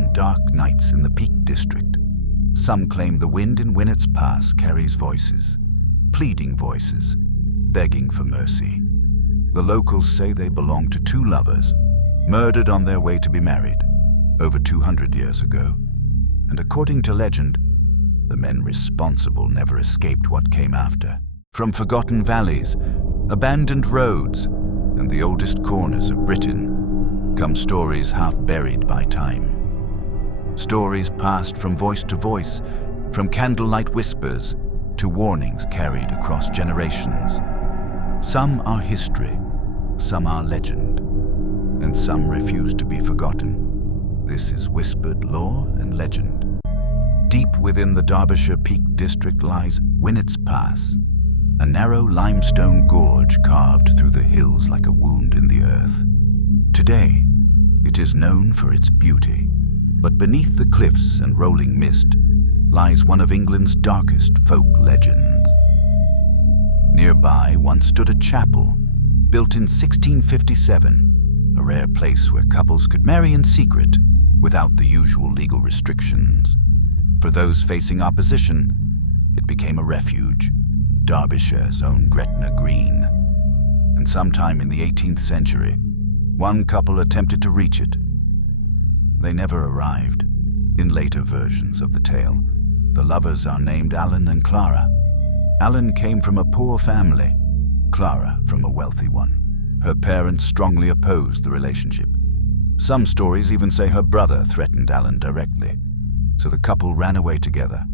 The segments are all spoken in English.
on dark nights in the Peak District. Some claim the wind in Winnats Pass carries voices, pleading voices, begging for mercy. The locals say they belong to two lovers, murdered on their way to be married over 200 years ago. And according to legend, the men responsible never escaped what came after. From forgotten valleys, abandoned roads, and the oldest corners of Britain come stories half buried by time. Stories passed from voice to voice, from candlelight whispers to warnings carried across generations. Some are history, some are legend, and some refuse to be forgotten. This is whispered lore and legend. Deep within the Derbyshire Peak District lies Winnats Pass, a narrow limestone gorge carved through the hills like a wound in the earth. Today, it is known for its beauty, but beneath the cliffs and rolling mist lies one of England's darkest folk legends. Nearby once stood a chapel, built in 1657, a rare place where couples could marry in secret without the usual legal restrictions. For those facing opposition, it became a refuge, Derbyshire's own Gretna Green. And sometime in the 18th century, one couple attempted to reach it. They never arrived. In later versions of the tale, the lovers are named Alan and Clara. Alan came from a poor family, Clara from a wealthy one. Her parents strongly opposed the relationship. Some stories even say her brother threatened Alan directly. So the couple ran away together,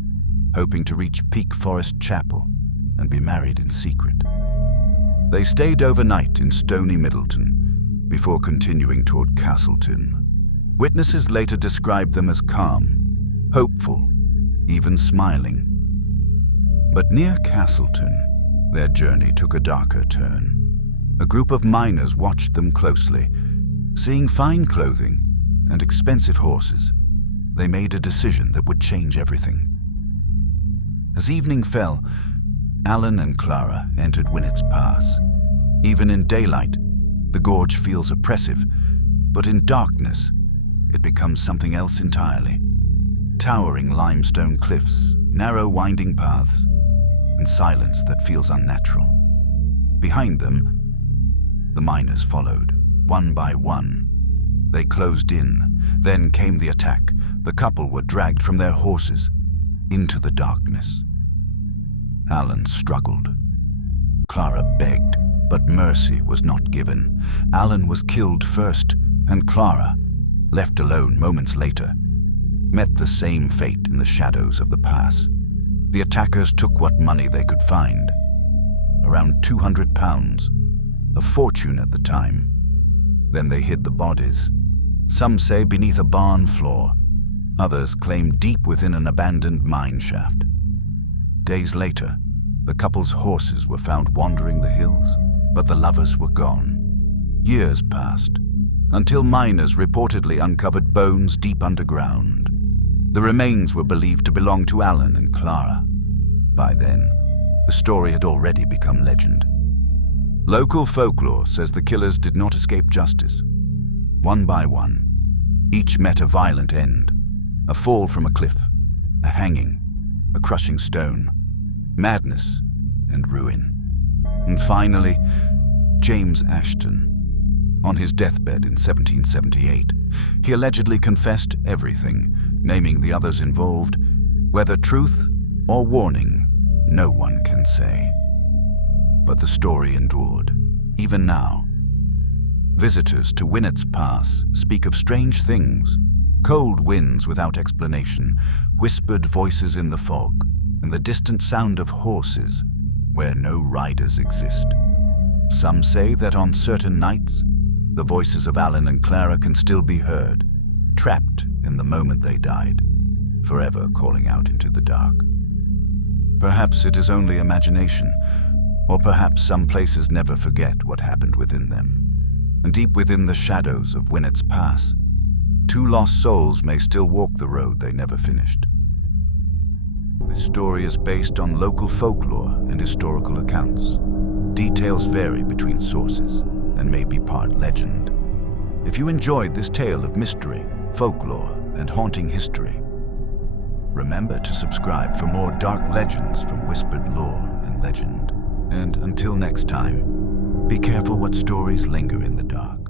hoping to reach Peak Forest Chapel and be married in secret. They stayed overnight in stony Middleton before continuing toward Castleton. Witnesses later described them as calm, hopeful, even smiling. But near Castleton, their journey took a darker turn. A group of miners watched them closely. Seeing fine clothing and expensive horses, they made a decision that would change everything. As evening fell, Alan and Clara entered Winnats Pass. Even in daylight, the gorge feels oppressive, but in darkness, it becomes something else entirely. Towering limestone cliffs, narrow winding paths, and silence that feels unnatural. Behind them, the miners followed, one by one. They closed in, then came the attack. The couple were dragged from their horses into the darkness. Alan struggled. Clara begged, but mercy was not given. Alan was killed first, and Clara, left alone moments later, met the same fate in the shadows of the pass. The attackers took what money they could find, around £200, a fortune at the time. Then they hid the bodies. Some say beneath a barn floor. Others claim deep within an abandoned mine shaft. Days later, the couple's horses were found wandering the hills, but the lovers were gone. Years passed, until miners reportedly uncovered bones deep underground. The remains were believed to belong to Alan and Clara. By then, the story had already become legend. Local folklore says the killers did not escape justice. One by one, each met a violent end. A fall from a cliff, a hanging, a crushing stone, madness and ruin. And finally, James Ashton. On his deathbed in 1778, he allegedly confessed everything, naming the others involved. Whether truth or warning, no one can say. But the story endured, even now. Visitors to Winnats Pass speak of strange things. Cold winds without explanation, whispered voices in the fog, and the distant sound of horses where no riders exist. Some say that on certain nights, the voices of Alan and Clara can still be heard, trapped in the moment they died, forever calling out into the dark. Perhaps it is only imagination, or perhaps some places never forget what happened within them. And deep within the shadows of Winnats Pass, two lost souls may still walk the road they never finished. This story is based on local folklore and historical accounts. Details vary between sources and may be part legend. If you enjoyed this tale of mystery, folklore, and haunting history. Remember to subscribe for more dark legends from whispered lore and legend. And until next time, be careful what stories linger in the dark.